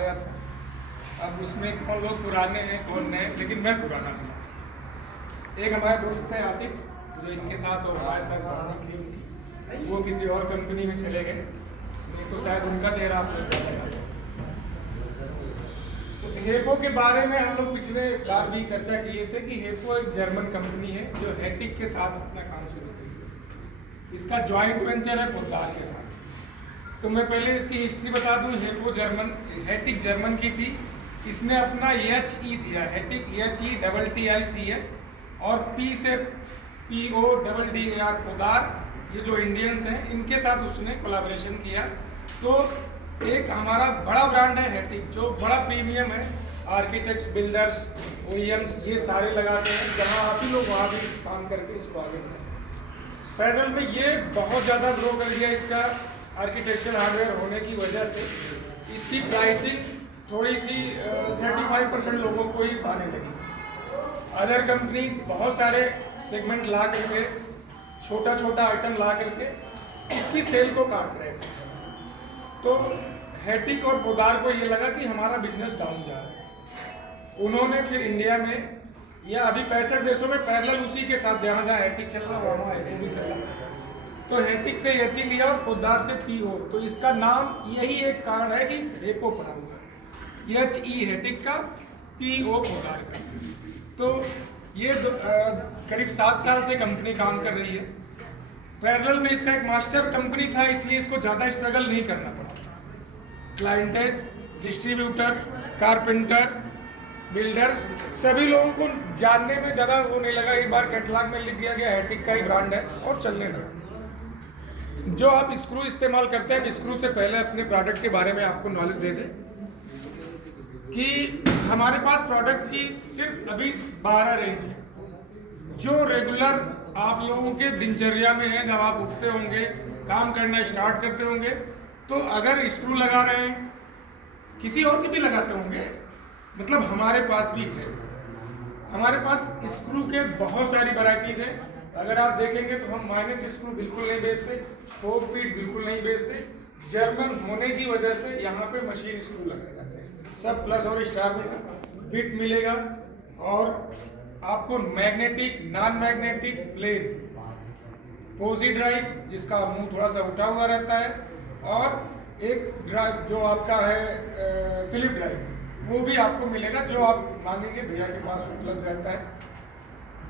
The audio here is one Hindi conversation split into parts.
आया था। अब उसमें कौन लोग पुराने हैं कौन नए, लेकिन मैं पुराना हूँ। एक हमारे दोस्त है आसिफ, जो इनके साथ और हमारे साथ बॉन्डिंग थी उनकी, वो किसी और कंपनी में चले गए, नहीं तो शायद उनका चेहरा आप लोग ज़्यादा याद है। तो हेपो के बारे में हम लोग पिछले बार भी चर्चा किए थे कि हेपो एक जर्मन कंपनी है जो हेटिक के साथ अपना काम शुरू की है। इसका जॉइंट वेंचर है पोद्दार के साथ। तो मैं पहले इसकी हिस्ट्री बता दूं। हेपो जर्मन, हेटिक जर्मन की थी। इसने अपना HE दिया, हेटिक HETTICH, और P से PODDAR पोद्दार, ये जो इंडियंस हैं इनके साथ उसने कोलैबोरेशन किया। तो एक हमारा बड़ा ब्रांड है हेटिक, जो बड़ा प्रीमियम है। आर्किटेक्ट्स, बिल्डर्स, OEMs ये सारे लगाते हैं। जहाँ आप ही लोग वहाँ भी काम करके इसको आगे बढ़ाएं। पैरेलल में ये बहुत ज़्यादा ग्रो कर गया इसका आर्किटेक्चरल हार्डवेयर होने की वजह से। इसकी प्राइसिंग थोड़ी सी 35% लोगों को ही पाने लगी। अदर कंपनीज बहुत सारे सेगमेंट ला करके, छोटा छोटा आइटम ला करके इसकी सेल को काट रहे थे। तो हेटिक और पोद्दार को ये लगा कि हमारा बिजनेस डाउन जा रहा है। उन्होंने फिर इंडिया में या अभी 65 देशों में पैरेलल उसी के साथ, जहाँ जहाँ हेटिक चल रहा वहाँ हेपो भी चल रहा, तो हेटिक से HE लिया और पोद्दार से PO। तो इसका नाम यही एक कारण है कि हेपो पड़ा हुआ है, HE हेटिक का, PO पोद्दार का। तो ये करीब 7 साल से कंपनी काम कर रही है। पैरेलल में इसका एक मास्टर कंपनी था, इसलिए इसको ज़्यादा स्ट्रगल नहीं करना पड़ा। क्लाइंटेज, डिस्ट्रीब्यूटर, कारपेंटर, बिल्डर्स, सभी लोगों को जानने में ज़्यादा वो नहीं लगा। एक बार कैटलॉग में लिख दिया गया हेटिक का ही ब्रांड है और चलने लगा। जो आप स्क्रू इस्तेमाल करते हैं, स्क्रू से पहले अपने प्रोडक्ट के बारे में आपको नॉलेज दे दें कि हमारे पास प्रोडक्ट की सिर्फ अभी 12 रेंज है, जो रेगुलर आप लोगों के दिनचर्या में है। जब आप उठते होंगे, काम करना स्टार्ट करते होंगे, तो अगर स्क्रू लगा रहे हैं, किसी और के भी लगाते होंगे, मतलब हमारे पास भी है। हमारे पास स्क्रू के बहुत सारी वैरायटीज हैं। अगर आप देखेंगे तो हम माइनस स्क्रू बिल्कुल नहीं बेचते, फोक पीट बिल्कुल नहीं बेचते। जर्मन होने की वजह से यहाँ पे मशीन स्क्रू लगाए जाते हैं। सब प्लस और स्टार देगा, बिट मिलेगा, और आपको magnetic, non magnetic, plain, pozi drive जिसका मुंह थोड़ा सा उठा हुआ रहता है, और एक ड्राइव जो आपका है फिलिप ड्राइव, वो भी आपको मिलेगा। जो आप मांगेंगे भैया के पास उपलब्ध रहता है।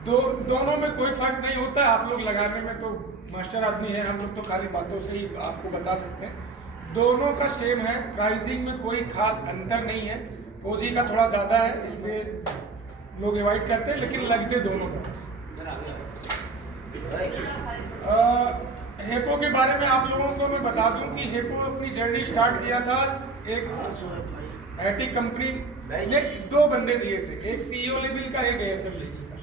दोनों में कोई फर्क नहीं होता है। आप लोग लगाने में तो मास्टर आदमी है, हम लोग तो खाली बातों से ही आपको बता सकते हैं। दोनों का सेम है, प्राइसिंग में कोई खास अंतर नहीं है। पोजी का थोड़ा ज़्यादा है, इसलिए लोग अवॉइड करते हैं, लेकिन लगते दोनों का। हेपो के बारे में आप लोगों को मैं बता दूं कि हेपो अपनी जर्नी स्टार्ट किया था एक हेटिक कंपनी ने 2 बंदे दिए थे, एक CEO लेवल का, एक ASM लेवल का।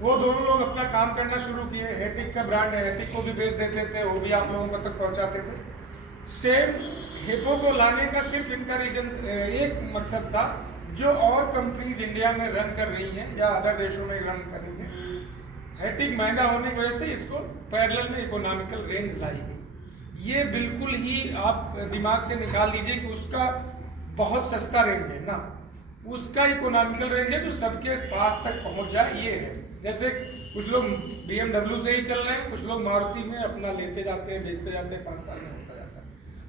वो दोनों लोग अपना काम करना शुरू किए। हेटिक का ब्रांड है, हेटिक को भी बेच देते थे, वो भी आप लोगों को तक पहुंचाते थे। सेम हेपो को लाने का सिर्फ इनका रीजन, एक मकसद था, जो और कंपनीज इंडिया में रन कर रही हैं या अदर देशों में रन कर रही हैं, हेटिक महंगा होने की वजह से इसको पैरेलल में इकोनॉमिकल रेंज लाई गई। ये बिल्कुल ही आप दिमाग से निकाल दीजिए कि उसका बहुत सस्ता रेंज है ना, उसका इकोनॉमिकल रेंज है जो सबके पास तक पहुंच जाए। ये है, जैसे कुछ लोग BMW से ही चल रहे हैं, कुछ लोग मारुति में अपना लेते जाते हैं, बेचते जाते हैं, 5 साल में होता जाता है।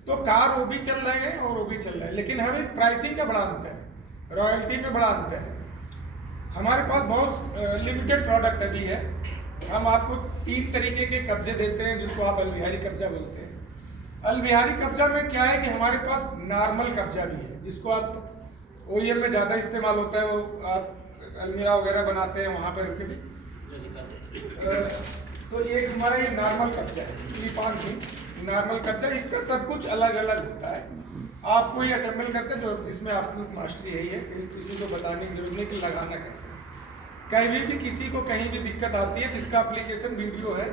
तो कार वो भी चल रहे हैं और वो भी चल रहे हैं, लेकिन हमें प्राइसिंग का बड़ा अंतर है, रॉयल्टी में बड़ा अंतर है। हमारे पास बहुत लिमिटेड प्रोडक्ट अभी है। हम आपको 3 तरीके के कब्जे देते हैं, जिसको आप अलबिहारी कब्जा बोलते हैं। अलबिहारी कब्जा में क्या है कि हमारे पास नॉर्मल कब्जा भी है, जिसको आप OEM में ज़्यादा इस्तेमाल होता है, वो आप अलमीरा वगैरह बनाते हैं वहाँ पर रुके भी। तो एक हमारा ये नॉर्मल कब्जा है, नॉर्मल कब्जा। इसका सब कुछ अलग अलग होता है। आपको ये असेंबल करते हैं जो जिसमें आपकी मास्टरी यही है कि किसी को बताने की जरूरत नहीं कि लगाना कैसे है। कहीं भी किसी को कहीं भी दिक्कत आती है तो इसका एप्लीकेशन वीडियो है,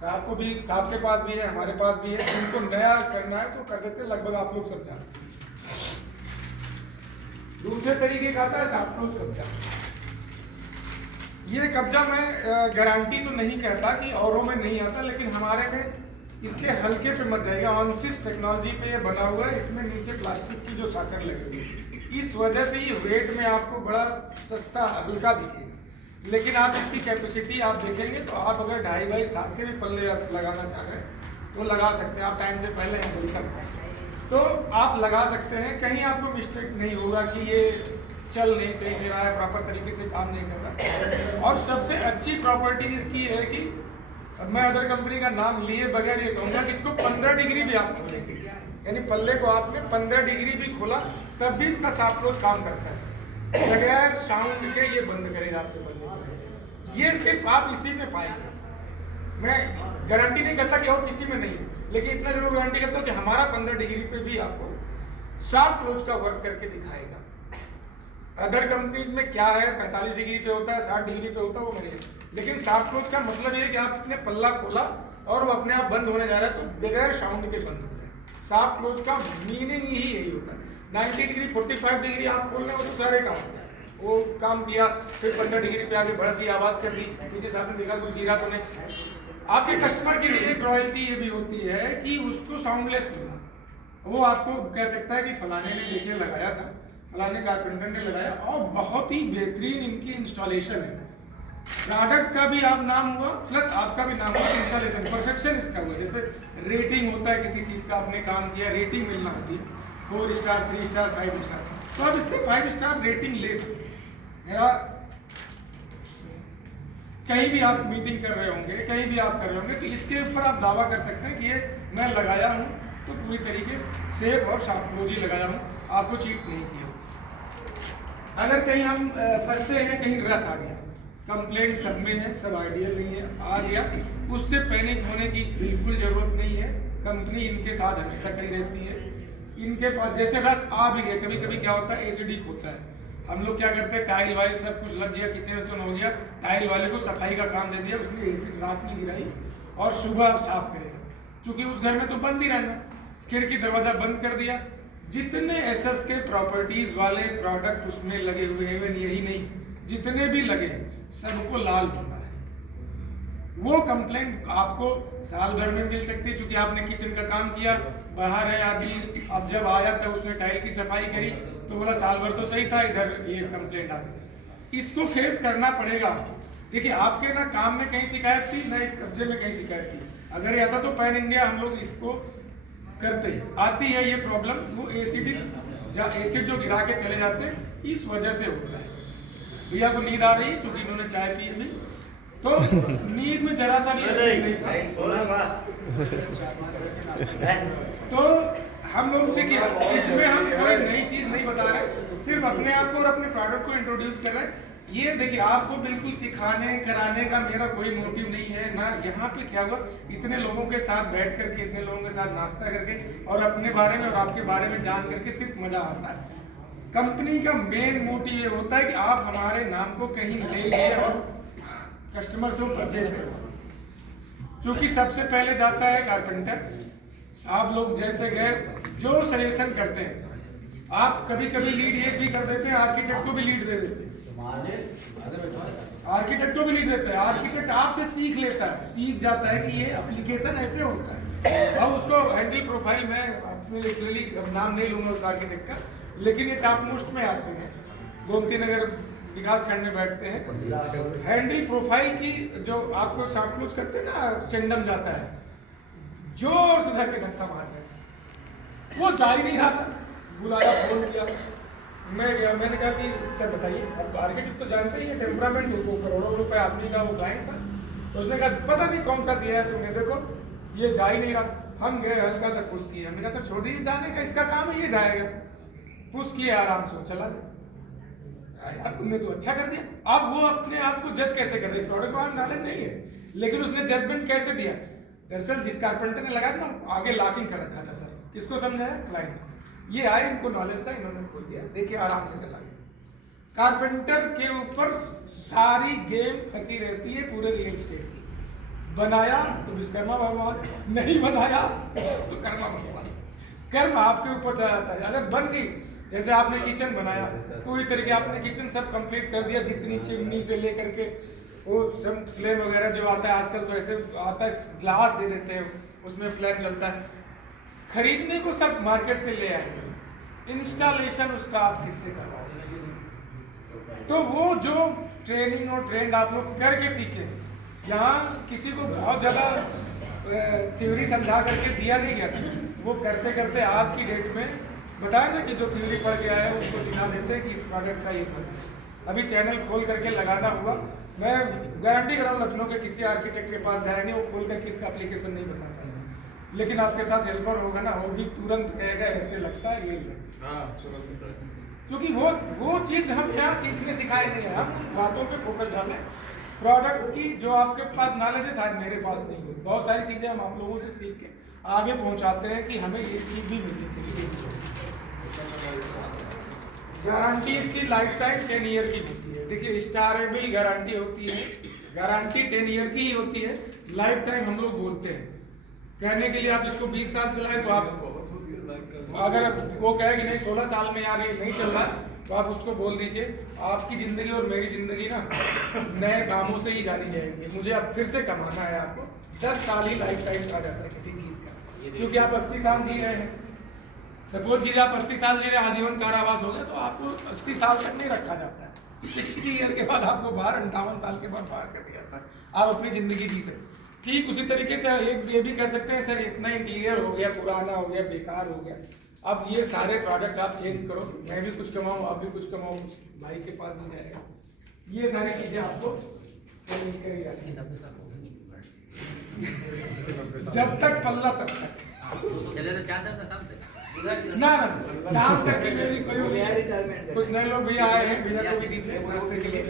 साहब को भी, साहब के पास भी है, हमारे पास भी है। उनको नया करना है तो कर देते हैं, लगभग आप लोग सब जानते हैं। दूसरे तरीके का आता है सॉफ्ट क्लोज कब्जा। ये कब्जा मैं गारंटी तो नहीं कहता कि औरों में नहीं आता, लेकिन हमारे में इसके हल्के पे मत जाएगा। ऑनसिस टेक्नोलॉजी पे ये बना हुआ है, इसमें नीचे प्लास्टिक की जो साकर लगी हुई है, इस वजह से ये वेट में आपको बड़ा सस्ता हल्का दिखेगा। लेकिन आप इसकी कैपेसिटी आप देखेंगे तो आप अगर 2.5 बाई 7 के भी पल्ले लगाना चाह रहे हैं तो लगा सकते हैं। आप टाइम से पहले यहाँ बोल सकते हैं तो आप लगा सकते हैं। कहीं आपको मिस्टेक नहीं होगा कि ये चल नहीं सही दे रहा है, प्रॉपर तरीके से काम नहीं कर रहा। और सबसे अच्छी प्रॉपर्टी इसकी है कि मैं अदर कंपनी का नाम लिए बगैर ये कहूँगा कि इसको 15 डिग्री भी आप खोलेंगे, यानी पल्ले को आपने 15 डिग्री भी खोला तब भी इसका सॉफ्ट क्लोज काम करता है। बगैर साउंड के ये बंद करेगा आपके पल्ले को। ये सिर्फ आप इसी में पाएंगे। मैं गारंटी नहीं करता कि और किसी में नहीं है, लेकिन इतना जरूर गारंटी करता हूँ कि हमारा 15 डिग्री पे भी आपको सॉफ्ट क्लोज का वर्क करके दिखाएगा। अदर कंपनीज में क्या है 45 डिग्री पे होता है, 60 डिग्री पे होता है, वो मेरे। लेकिन सॉफ्ट क्लोज का मतलब ये है कि आपने पल्ला खोला और वो अपने आप बंद होने जा रहा है तो बगैर साउंड के बंद हो जाए। सॉफ्ट क्लोज का मीनिंग ही यही होता है। 90 डिग्री 45 डिग्री आप खोलना वो तो सारे काम होता है, वो काम किया, फिर 15 डिग्री पे आगे बढ़ दी, आवाज कर दी, मुझे आपने देखा कुछ गिरा तो नहीं। आपके कस्टमर के लिए एक रॉयल्टी ये भी होती है कि उसको साउंडलेस मिला। वो आपको कह सकता है कि फलाने ने लेके लगाया था, फलाने कारपेंटर ने लगाया और बहुत ही बेहतरीन इनकी इंस्टॉलेशन है। प्रोडक्ट का भी आप नाम हुआ प्लस आपका भी नाम हुआ, इंस्टॉलेशन परफेक्शन इसका हुआ। जैसे रेटिंग होता है किसी चीज़ का, आपने काम किया, रेटिंग मिलना होती है 4 स्टार 3 स्टार 5 स्टार, तो आप इससे 5 स्टार रेटिंग ले सकते हैं। मेरा कहीं भी आप मीटिंग कर रहे होंगे, कहीं भी आप कर रहे होंगे तो इसके ऊपर आप दावा कर सकते हैं कि ये मैं लगाया हूँ तो पूरी तरीके से सेफ और सॉफ्ट क्लोज ही लगाया हूँ, आपको चीट नहीं किया। अगर कहीं हम फंसते हैं, कहीं रस आ गया, कंप्लेंट सब में है, सब आइडियल नहीं है, आ गया, उससे पैनिक होने की बिल्कुल जरूरत नहीं है। कंपनी इनके साथ हमेशा खड़ी रहती है। इनके पास जैसे रस आ भी गया, कभी कभी क्या होता है एसिडिक होता है, हम लोग क्या करते हैं टाइल वाइल सब कुछ लग गया, किचन विचन हो गया, टाइल वाले को सफाई का काम दे दिया, उसने एसिड रात में गिराई और सुबह आप साफ करेगा, क्योंकि उस घर में तो बंद ही रहना, खिड़की दरवाजा बंद कर दिया। जितने एसएस के प्रॉपर्टीज वाले प्रोडक्ट उसमें लगे हुए हैं, यही नहीं जितने भी लगे सबको लाल होना है। वो कंप्लेंट आपको साल भर में मिल सकती है, क्योंकि आपने किचन का काम किया, बाहर है आदमी, अब जब आया तब उसने टाइल की सफाई करी तो बोला साल भर तो सही था, इधर ये कंप्लेंट आ गई। इसको फेस करना पड़ेगा। देखिए आपके ना काम में कहीं शिकायत थी, ना इस कब्जे में कहीं शिकायत थी। अगर ये आता तो पैन इंडिया हम लोग इसको करते। आती है ये प्रॉब्लम, वो एसिड जो गिरा के चले जाते हैं, इस वजह से होता है। भैया को नींद आ रही है क्योंकि इन्होंने चाय पी अभी, तो नींद में जरा सा भी तो हम लोग देखिए इसमें हम कोई नई चीज नहीं बता रहे, सिर्फ अपने आप को और अपने प्रोडक्ट को इंट्रोड्यूस कर रहे हैं। ये देखिए आपको बिल्कुल सिखाने कराने का मेरा कोई मोटिव नहीं है ना। यहाँ पे क्या हुआ, इतने लोगों के साथ बैठ करके, इतने लोगों के साथ नाश्ता करके और अपने बारे में और आपके बारे में जान करके सिर्फ मजा आता है। कंपनी का मेन मोटिव ये होता है कि आप हमारे नाम को कहीं ले लिए और कस्टमर से परचेज करवाओ, क्योंकि सबसे पहले जाता है कारपेंटर। आप लोग जैसे गए जो सजेशन करते हैं, आप कभी कभी लीड एक भी कर देते हैं, आर्किटेक्ट को भी लीड दे देते हैं, आर्किटेक्ट को भी लीड देते हैं। आर्किटेक्ट आपसे सीख लेता है, सीख जाता है कि ये एप्लीकेशन ऐसे होता है। अब उसको हैंडल प्रोफाइल में अपने लिटरली नाम नहीं लूंगा उस आर्किटेक्ट का, लेकिन ये टॉप मोस्ट में आते हैं, गोमती नगर विकास खंड में बैठते हैं। हैंडल प्रोफाइल की जो आपको सॉफ्ट क्लोज करते हैं ना, चंडम जाता है, जोर से धक्के धक्का मारते हैं, वो जा ही नहीं रहा था। बुलाया, फोन किया, मैं गया, मैंने कहा कि सर बताइए, अब आर्किटेक्ट तो जानते ही है, टेम्परामेंट वो करोड़ों रुपए आदमी का वो क्लाइंट था। तो उसने कहा पता नहीं कौन सा दिया है तुमने, देखो ये जा ही नहीं रहा। हम गए, हल्का सा पुश किया, मैंने कहा सर छोड़ दीजिए, जाने का इसका काम है, ये जाएगा। पुश किए आराम से, चला गया। यार तुमने तो अच्छा कर दिया। अब वो अपने आप को जज कैसे कर रही, प्रोडक्ट वहां नॉलेज नहीं है, लेकिन उसने जजमेंट कैसे दिया। दरअसल जिस कारपेंटर ने लगाया ना, आगे लॉकिंग कर रखा था सर, किसको समझाया, क्लाइंट को। ये आए, इनको नॉलेज था, इन्होंने खोल दिया, देखिए आराम से चला गया। कारपेंटर के ऊपर सारी गेम फंसी रहती है पूरे रियल एस्टेट की। बनाया तो विश्वकर्मा भगवान, नहीं बनाया तो कर्मा भगवान। कर्म आपके ऊपर चला जाता है। अगर बन गई, जैसे आपने किचन बनाया, पूरी तरीके आपने किचन सब कंप्लीट कर दिया, जितनी चिमनी से लेकर के वो सब फ्लेम वगैरह जो आता है आजकल, तो ऐसे आता है ग्लास दे देते हैं, उसमें फ्लैम चलता है। खरीदने को सब मार्केट से ले आएंगे, इंस्टॉलेशन उसका आप किससे करवाओगे? तो वो जो ट्रेनिंग और ट्रेंड आप लोग करके सीखे, यहाँ किसी को बहुत ज़्यादा थ्योरी समझा करके दिया नहीं गया था, वो करते करते आज की डेट में बताया ना कि जो थ्योरी पढ़ के आया है उसको सिखा देते हैं कि इस प्रोडक्ट का ये बना। अभी चैनल खोल करके लगाना हुआ, मैं गारंटी कर रहा हूँ लखनऊ के किसी आर्किटेक्ट के पास जाएंगे वो खोल करके इसका एप्लीकेशन नहीं बता पाएंगे, लेकिन आपके साथ हेल्पर होगा ना वो भी तुरंत कहेगा ऐसे लगता है ये क्योंकि वो चीज़ हम यहाँ सीखने सिखाए नहीं है, हम बातों पे फोकस डालें। प्रोडक्ट की जो आपके पास नॉलेज है शायद मेरे पास नहीं हो, बहुत सारी चीज़ें हम आप लोगों से सीख के आगे पहुँचाते हैं कि हमें ये चीज़ भी मिलनी चाहिए। गारंटी इसकी लाइफ टाइम 10 ईयर की होती है। देखिए स्टारेबल गारंटी होती है, गारंटी 10 ईयर की ही होती है। लाइफ टाइम हम लोग बोलते हैं, कहने के लिए आप इसको 20 साल चलाएं तो आप, अगर वो कहे कि नहीं 16 साल में यार ये नहीं चल रहा तो आप उसको बोल दीजिए आपकी ज़िंदगी और मेरी ज़िंदगी ना नए कामों से ही जानी जाएगी, मुझे अब फिर से कमाना है। आपको 10 साल ही लाइफ टाइम आ जाता है किसी चीज़ का, क्योंकि आप 80 साल जी रहे हैं। सपोज कीजिए आप 80 साल जी रहे, आजीवन कारावास हो गया तो आपको 80 साल तक नहीं रखा जाता है। 60 ईयर के बाद आपको बाहर 58 साल के बाद बाहर कर दिया जाता है, आप अपनी ज़िंदगी जी सकते। ठीक उसी तरीके से एक ये भी कह सकते हैं सर इतना इंटीरियर हो गया, पुराना हो गया, बेकार हो गया, अब ये सारे प्रोडक्ट आप चेंज करो, मैं भी कुछ कमाऊँ आप भी कुछ कमाऊँ, भाई के पास नहीं जाएगा। ये सारी चीज़ें आपको जब तक पल्ला तक ना शाम तक की मेरी कोई, कुछ नए लोग भी आए हैं, भैया को भी दी थे नाश्ते के लिए।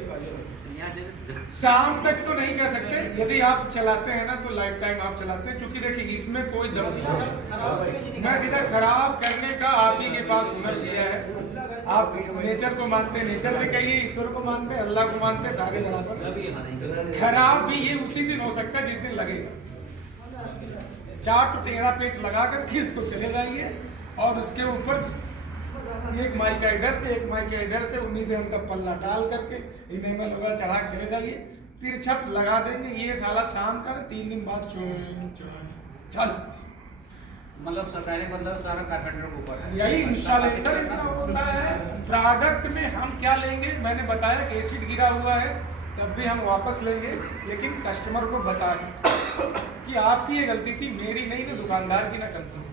शाम तक तो नहीं कह सकते, यदि आप चलाते हैं ना तो लाइफ टाइम आप चलाते हैं, क्योंकि देखिए इसमें कोई दम नहीं। मैं सीधा खराब करने का आप ही के पास हुनर दिया है। आप नेचर को मानते हैं, नेचर से कहिए, ईश्वर को मानते हैं, अल्लाह को मानते हैं, सारे बराबर। खराब भी ये उसी दिन हो सकता है जिस दिन लगेगा। 4 टेढ़ा पेच लगा कर इसको चले जाइए और उसके ऊपर एक माई का इधर से एक माई का इधर से, उन्हीं से उनका पल्ला डाल करके इनेमल होगा चढ़ा के चले जाइए, तिरछप लगा देंगे। ये साला शाम का 3 दिन बाद चल मतलब सरकारी बंदा सारा कारपेंटर के ऊपर है। यही इंस्टॉलेशन इतना होता है। प्रोडक्ट में हम क्या लेंगे, मैंने बताया कि एसिड गिरा हुआ है तब भी हम वापस लेंगे, लेकिन कस्टमर को बता दें कि आपकी ये गलती थी, मेरी नहीं ना दुकानदार की ना कंपनी।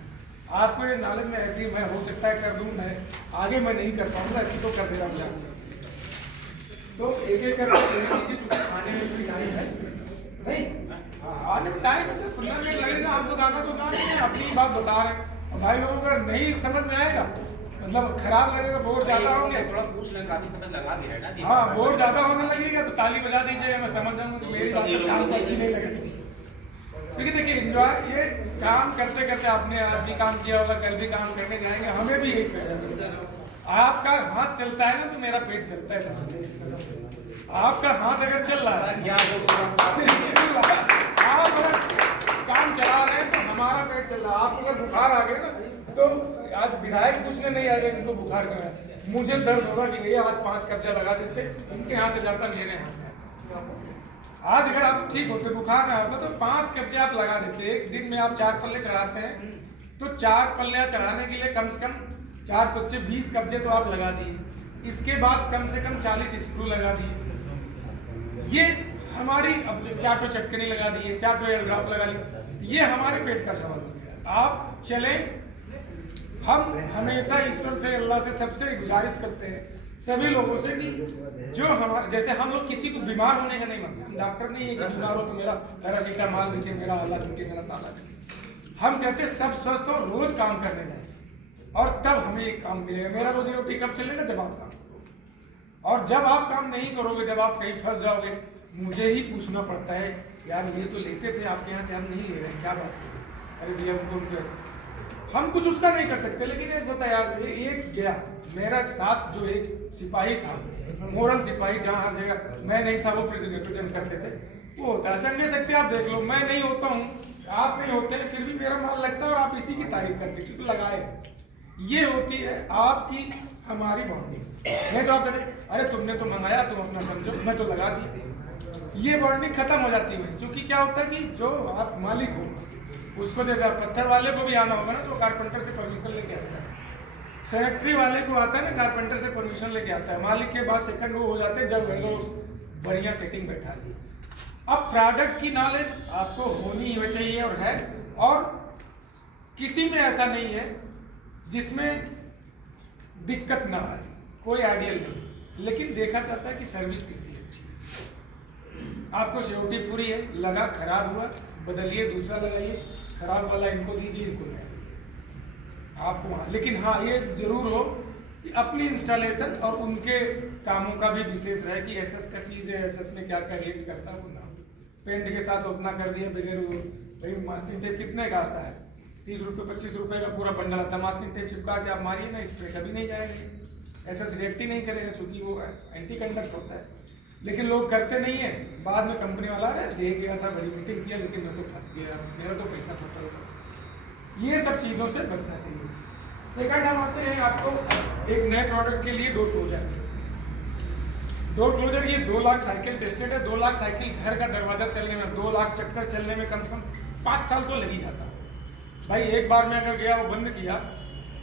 आपको ये नॉलेज में एग्री मैं हो सकता है कर दूं, मैं आगे मैं नहीं कर पाऊंगा, ऐसी तो कर दे रहा हूँ। तो एक एक करके खाने में भी टाइम है नहीं, आने में टाइम है 10-15 मिनट लगेगा। आप दुकान में अपनी बात बता रहे हैं, भाई लोगों को नहीं समझ में आएगा, मतलब खराब लगेगा, बोर ज्यादा होंगे, थोड़ा पूछ लें, काफी समझ लगा भी है ना। हाँ बोर ज्यादा होने लगेगा तो ताली बजा दीजिए, मैं समझ जाऊंगा तो मेरी बात काम को अच्छी नहीं लगेगी। क्योंकि देखिए एंजॉय ये काम करते करते आपने आज भी काम किया होगा, कल भी काम करने जाएंगे, हमें भी एक पैसा। आपका हाथ चलता है ना तो मेरा पेट चलता है। आपका हाथ अगर चल रहा है, आप अगर काम चला रहे हैं तो हमारा पेट चल रहा है। आपको अगर बुखार आ गया ना तो आज विधायक पूछने नहीं आ गए इनको बुखार क्यों है, मुझे दर्द होगा कि भैया आज 5 कब्जा लगा देते, उनके यहाँ से जाता मेरे यहाँ से। आज अगर आप ठीक होते, बुखार ना होता तो 5 कब्जे आप लगा देते। एक दिन में आप 4 पल्ले चढ़ाते हैं तो 4 पल्ले चढ़ाने के लिए कम से कम 4 पच्चे 20 कब्जे तो आप लगा दिए, इसके बाद कम से कम 40 स्क्रू लगा दिए। ये हमारी अब 4 तो चटकनी लगा दिए, 4 तो एयर ड्रॉप लगा लिए, ये हमारे पेट का सवाल हो गया। आप चले, हम हमेशा ईश्वर से, अल्लाह से सबसे गुजारिश करते हैं सभी लोगों से कि जो हमारे जैसे हम लोग किसी को बीमार होने का नहीं मानते, हम डॉक्टर नहीं है कि बीमार हो तो मेरा पैरासीटामॉल देखिए, मेरा आला देखिए, मेरा ताला देखिए। हम कहते सब स्वस्थ हो, रोज काम करने जाए और तब हमें एक काम मिलेगा। मेरा रोजी रोटी कब चलेगा, जब आप काम करोगे। और जब आप काम नहीं करोगे, जब आप कहीं फंस जाओगे, मुझे ही पूछना पड़ता है यार ये तो लेते थे आपके यहाँ से, हम नहीं ले रहे हैं, क्या बात है? अरे भैया उनको हम कुछ उसका नहीं कर सकते। लेकिन एक होता है यार, एक गया मेरा साथ जो एक सिपाही था, मोरल सिपाही, जहाँ हर जगह मैं नहीं था वो रिप्रेजेंट करते थे, वो होता है। समझ सकते आप, देख लो मैं नहीं होता हूँ, आप नहीं होते हैं, फिर भी मेरा माल लगता है और आप इसी की तारीफ करते क्योंकि लगाए। ये होती है आपकी हमारी बॉन्डिंग। नहीं तो आप कहते अरे तुमने तो मंगाया, तुम अपना समझो, मैं तो लगा दी, ये बॉन्डिंग खत्म हो जाती है। क्योंकि क्या होता है कि जो आप मालिक हो उसको जैसा पत्थर वाले को भी आना होगा ना तो कारपेंटर से परमिशन लेके आता है। सैनिटरी वाले को आता है ना कारपेंटर से परमिशन लेके आता है। मालिक के बाद सेकंड वो हो जाते हैं जब लोग बढ़िया सेटिंग बैठा ली। अब प्रोडक्ट की नॉलेज आपको होनी ही चाहिए और है, और किसी में ऐसा नहीं है जिसमें दिक्कत ना आए, कोई आइडियल नहीं, लेकिन देखा जाता है कि सर्विस किसकी अच्छी है। आपको सिक्योरिटी पूरी है, लगा खराब हुआ बदलिए, दूसरा लगाइए, खराब वाला इनको दीजिए, इनको नहीं दीजिए आपको वहाँ। लेकिन हाँ ये जरूर हो कि अपनी इंस्टॉलेशन और उनके कामों का भी विशेष रहे कि एसएस का चीज़ है, एसएस में क्या क्या रेट करता है वो ना। पेंट के साथ अपना कर दिया बगैर वो, भाई मास्किंग टेप कितने का आता है, 30 रुपये 25 रुपये का पूरा बंडल आता है। मास्किंग टेप चिपका के आप मारिए ना, स्प्रे कभी नहीं जाएगा, एसएस रिएक्ट ही नहीं करेगा क्योंकि वो एंटी कंडक्ट होता है। लेकिन लोग करते नहीं है, बाद में कंपनी वाला अरे दे गया था, बड़ी मीटिंग किया लेकिन मैं तो फंस गया, मेरा तो पैसा खर्च हो। ये सब चीज़ों से बचना चाहिए। सेकंड हम आते हैं आपको एक नए प्रोडक्ट के लिए डोर क्लोजर। डोर क्लोजर ये 2 लाख साइकिल टेस्टेड है। 2 लाख साइकिल घर का दरवाजा चलने में, 2 लाख चक्कर चलने में कम से कम 5 साल तो लग ही जाता है भाई। एक बार में अगर गया वो बंद किया,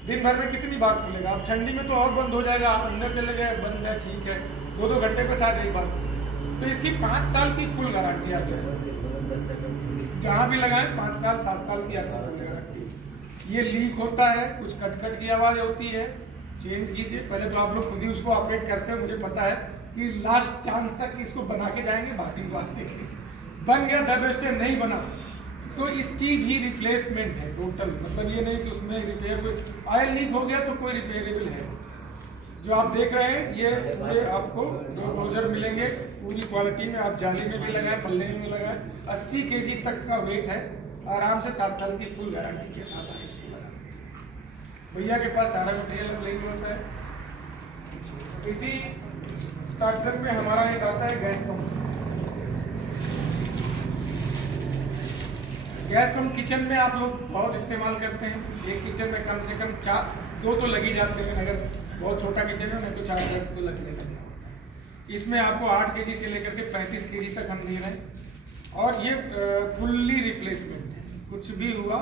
दिन भर में कितनी बार खुलेगा। अब ठंडी में तो और बंद हो जाएगा, आप अंदर चले गए बंद है ठीक है, 2-2 घंटे पे शायद एक बार। तो इसकी 5 साल की फुल गारंटी आपके जहाँ भी लगाएं, 5 साल 7 साल की आपकी फुल गारंटी। ये लीक होता है, कुछ कट की आवाज़ होती है, चेंज कीजिए। पहले तो आप लोग खुद ही उसको ऑपरेट करते हैं, मुझे पता है कि लास्ट चांस तक इसको बना के जाएंगे, बाकी बात देखेंगे। बन गया दरवेस्टे नहीं बना तो इसकी भी रिप्लेसमेंट है टोटल। मतलब ये नहीं कि उसमें रिपेयर, कोई ऑयल लीक हो गया तो कोई रिपेयरेबल है। जो आप देख रहे हैं ये पूरे आपको डोर क्लोजर मिलेंगे पूरी क्वालिटी में। आप जाली में भी लगाएं, पल्ले में भी लगाएं। 80 kg तक का वेट है, आराम से 7 साल की फुल गारंटी के साथ आप इसको लगा सकते हैं। भैया के पास सारा मटेरियल अवेलेबल होता है। इसी स्टार्टर में हमारा एक आता है gas pump. Gas pump kitchen में आप लोग बहुत इस्तेमाल करते हैं। एक किचन में कम से कम 2 तो लग ही जाते हैं, अगर बहुत छोटा किचन है नहीं तो 4 तो लगने लग जाता है। इसमें आपको 8 kg से लेकर के 35 kg तक हम दे रहे हैं, और ये फुल्ली रिप्लेसमेंट है, कुछ भी हुआ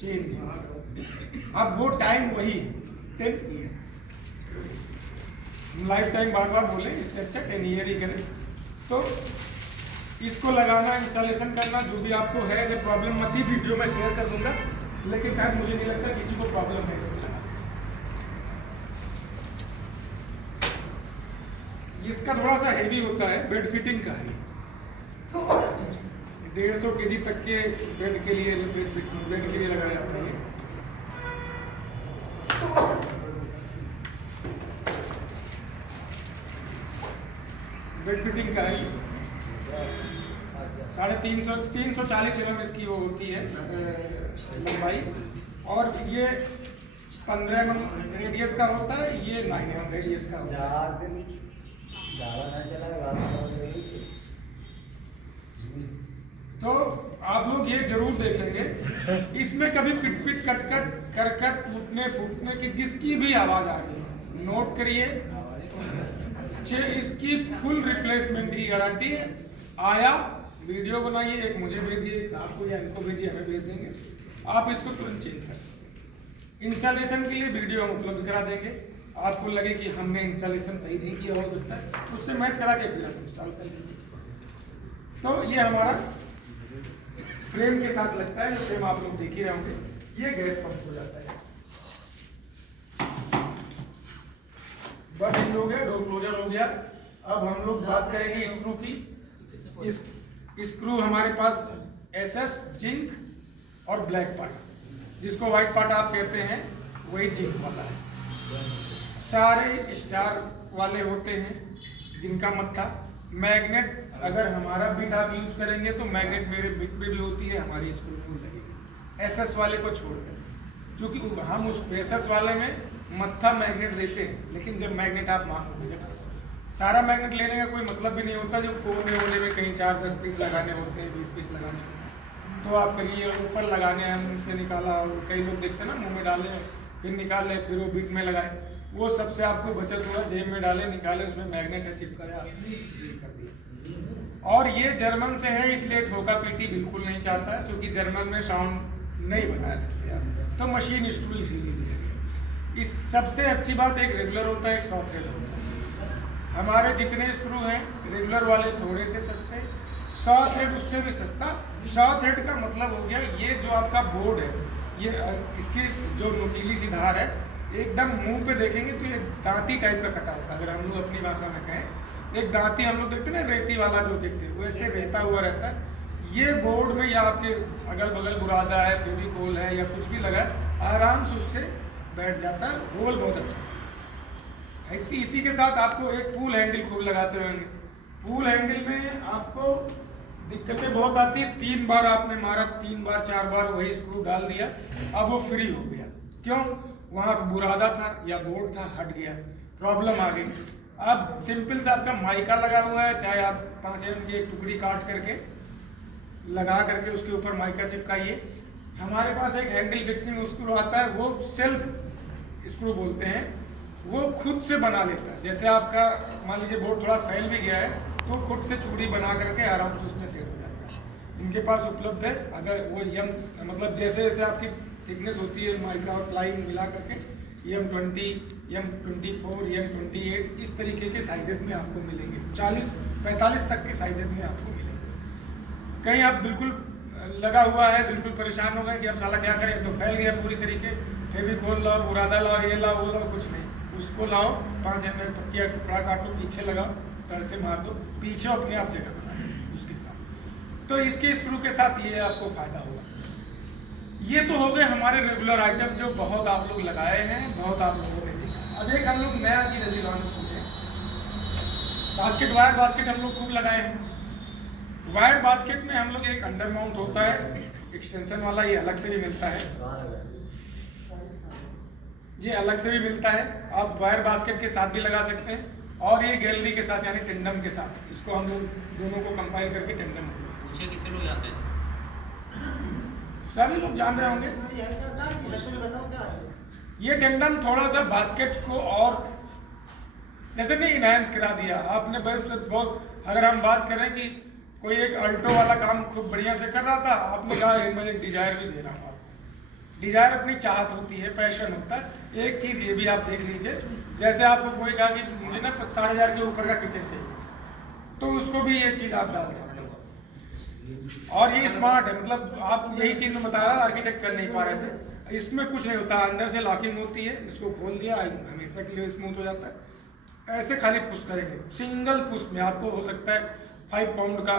चेंज नहीं। अब वो टाइम वही 10 ईयर, लाइफ टाइम बार बार बोले, इससे अच्छा 10 ईयर ही करें। तो इसको लगाना, इंस्टॉलेशन करना, जो भी आपको है, जब प्रॉब्लम मत ही वीडियो में शेयर कर दूंगा, लेकिन शायद मुझे नहीं लगता किसी को प्रॉब्लम है इसको लगाना। इसका थोड़ा सा हैवी होता है, बेड फिटिंग का है। 150 kg तक के बेड के लिए लगाया जाता है। बेड फिटिंग का है, 340 mm इसकी वो होती है लंबाई, और ये 15 mm रेडियस का होता है, ये 9 mm रेडियस का होता है। तो आप लोग ये जरूर देखेंगे, इसमें कभी पिट पिट कट कट कर कर टूटने फूटने की जिसकी भी आवाज आ रही नोट करिए, इसकी फुल रिप्लेसमेंट की गारंटी है। आया वीडियो बनाइए, एक मुझे भेजिए, एक आपको या इनको भेजिए, हमें भेज देंगे, आप इसको तुरंत चेंज कर सकते हैं। इंस्टॉलेशन के लिए वीडियो हम उपलब्ध करा देंगे। आपको लगे कि हमने इंस्टॉलेशन सही नहीं किया हो सकता है, उससे मैच करा के फिर आप इंस्टॉल कर लीजिए। तो ये हमारा फ्रेम के साथ लगता है, फ्रेम आप लोग देख ही रहे होंगे। ये गैस पंप हो जाता है, बंद हो गया, डोर क्लोजर हो गया। अब हम लोग बात करेंगे स्क्रू की। स्क्रू हमारे पास एसएस, जिंक और ब्लैक पार्ट, जिसको व्हाइट पार्ट आप कहते हैं, वही जिंक वाला है। सारे स्टार वाले होते हैं जिनका मत्था। मैग्नेट अगर हमारा बिट आप यूज करेंगे तो मैग्नेट मेरे बिट पे भी होती है, हमारी स्क्रू में लगेगी एसएस वाले को छोड़कर, क्योंकि हम उस एसएस वाले में मत्था मैग्नेट देते हैं। लेकिन जब मैग्नेट आप मांगोगे, जब सारा मैग्नेट लेने का कोई मतलब भी नहीं होता, जो कोने वोने में कहीं 4-10 पीस लगाने होते हैं, 20 पीस लगाने होते हैं, तो आप करिए ऊपर लगाने हैं, मुँह से निकाला, कई लोग देखते हैं ना मुँह में डाले फिर निकाल ले, फिर वो बिट में लगाए, वो सबसे आपको बचत हुआ। जेब में डाले, निकाले, उसमें मैग्नेट है चिपकाया, कर दिया। और ये जर्मन से है, इसलिए ठोका पीटी बिल्कुल नहीं चाहता है, क्योंकि जर्मन में साउंड नहीं बना सकते आप, तो मशीन स्क्रू इसीलिए दिया गया। इस सबसे अच्छी बात, एक रेगुलर होता है, एक 100 थ्रेड होता है। हमारे जितने स्क्रू हैं रेगुलर वाले थोड़े से सस्ते, 100 थ्रेड उससे भी सस्ता। 100 थ्रेड का मतलब हो गया ये जो आपका बोर्ड है, ये इसकी जो नुकीली सी धार है, एकदम मुंह पे देखेंगे तो ये दांती टाइप का कटा होता है। अगर हम लोग अपनी भाषा में कहें, एक दांती हम लोग देखते हैं ना, रेती वाला जो देखते हैं वैसे रहता हुआ रहता है। ये बोर्ड में या आपके अगल बगल बुरादा है, फेविकोल है या कुछ भी लगा है, आराम से उससे बैठ जाता है। होल बहुत अच्छा है। इसी के साथ आपको एक पूल हैंडल खूब लगाते होंगे। पूल हैंडल में आपको दिक्कतें बहुत आती है। 3 बार आपने मारा, 3 बार 4 बार वही स्क्रू डाल दिया, अब वो फ्री हो गया। क्यों? वहाँ बुरादा था या बोर्ड था, हट गया, प्रॉब्लम आ गई। अब सिंपल सा आपका माइका लगा हुआ है, चाहे आप 5 mm की एक टुकड़ी काट करके लगा करके उसके ऊपर माइका चिपकाइए। हमारे पास एक हैंडल फिक्सिंग स्क्रू आता है, वो सेल्फ स्क्रू बोलते हैं, वो खुद से बना लेता है। जैसे आपका मान लीजिए बोर्ड थोड़ा फैल भी गया है तो खुद से चूड़ी बना करके आराम से उसमें सेट हो जाता है। इनके पास उपलब्ध है। अगर वो मतलब जैसे जैसे आपकी थिकनेस होती है माइका और प्लाई मिला करके M20, M24, M28 इस तरीके के साइजेस में आपको मिलेंगे। 40-45 तक के साइजेस में आपको मिलेंगे। कहीं आप बिल्कुल लगा हुआ है, बिल्कुल परेशान हो गए कि अब साला क्या करें, तो फैल गया पूरी तरीके, फेविकोल लाओ, बुरादा लाओ, ये लाओ, वो लाओ, कुछ नहीं, उसको लाओ, 5 mm पत्तियाँ टुकड़ा काटो, पीछे लगाओ, तड़ से मार दो, पीछे अपने आप जगह बना दो उसके साथ। तो इसके स्क्रू के साथ ये आपको फायदा होगा। ये तो हो गए हमारे रेगुलर आइटम जो बहुत आप लोग लगाए हैं, बहुत आप लोगों ने देखा। अब एक हम लोग नया चीज़ अभी लॉन्च किए, बास्केट, वायर बास्केट हम लोग खूब लगाए हैं। वायर बास्केट में हम लोग एक अंडर माउंट होता है एक्सटेंशन वाला, ये अलग से भी मिलता है, ये अलग से भी मिलता है। आप वायर बास्केट के साथ भी लगा सकते हैं, और ये गैलरी के साथ यानी टेंडम के साथ, इसको हम लोग दोनों को कंपाइन करके टेंडम। पूछे कितने लोग जानते हैं? सभी लोग जान रहे होंगे। ये टेंडम थोड़ा सा बास्केट को और जैसे नहीं इनहैंस करा दिया आपने। बहुत अगर हम बात करें कि कोई एक अल्टो वाला काम खूब बढ़िया से कर रहा था, आपने कहा मैं एक डिजायर भी दे रहा हूँ आपको। डिजायर अपनी चाहत होती है, पैशन होता है। एक चीज़ ये भी आप देख लीजिए, जैसे आपको कोई कहा कि मुझे ना 5,500 के ऊपर का किचन चाहिए, तो उसको भी ये चीज़ आप डाल सकते हो। और ये स्मार्ट है, मतलब आप यही चीज़ में बता रहा, आर्किटेक्ट कर नहीं पा रहे थे। इसमें कुछ नहीं होता, अंदर से लॉकिंग होती है, इसको खोल दिया, हमेशा के लिए स्मूथ हो जाता है। ऐसे खाली पुश करेंगे, सिंगल पुश में आपको हो सकता है 5 पाउंड का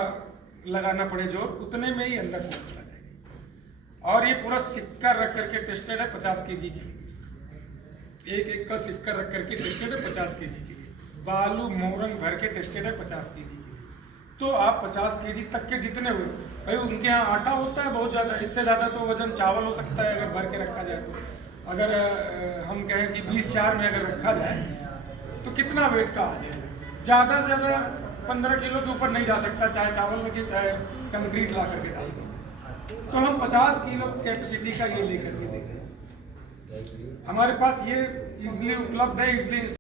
लगाना पड़े जोर, उतने में ही अंदर चला जाएगा। और ये पूरा सिक्का रख करके टेस्टेड है 50 kg के लिए, एक का सिक्का रख करके टेस्टेड है 50 kg के लिए, बालू मोरंग भर के टेस्टेड है 50 kg के लिए। तो आप 50 kg तक के जितने हुए भाई, उनके यहाँ आटा होता है बहुत ज़्यादा, इससे ज़्यादा तो वजन चावल हो सकता है अगर भर के रखा जाए तो। अगर हम कहें कि 20-4 में अगर रखा जाए तो कितना वेट का आ जाएगा, ज़्यादा से ज़्यादा 15 किलो के ऊपर नहीं जा सकता, चाहे चावल में कि चाहे कंक्रीट ला करके डाल दें। तो हम 50 किलो कैपेसिटी का ये लेकर के दे रहे हैं। हमारे पास ये इजली उपलब्ध है, इजली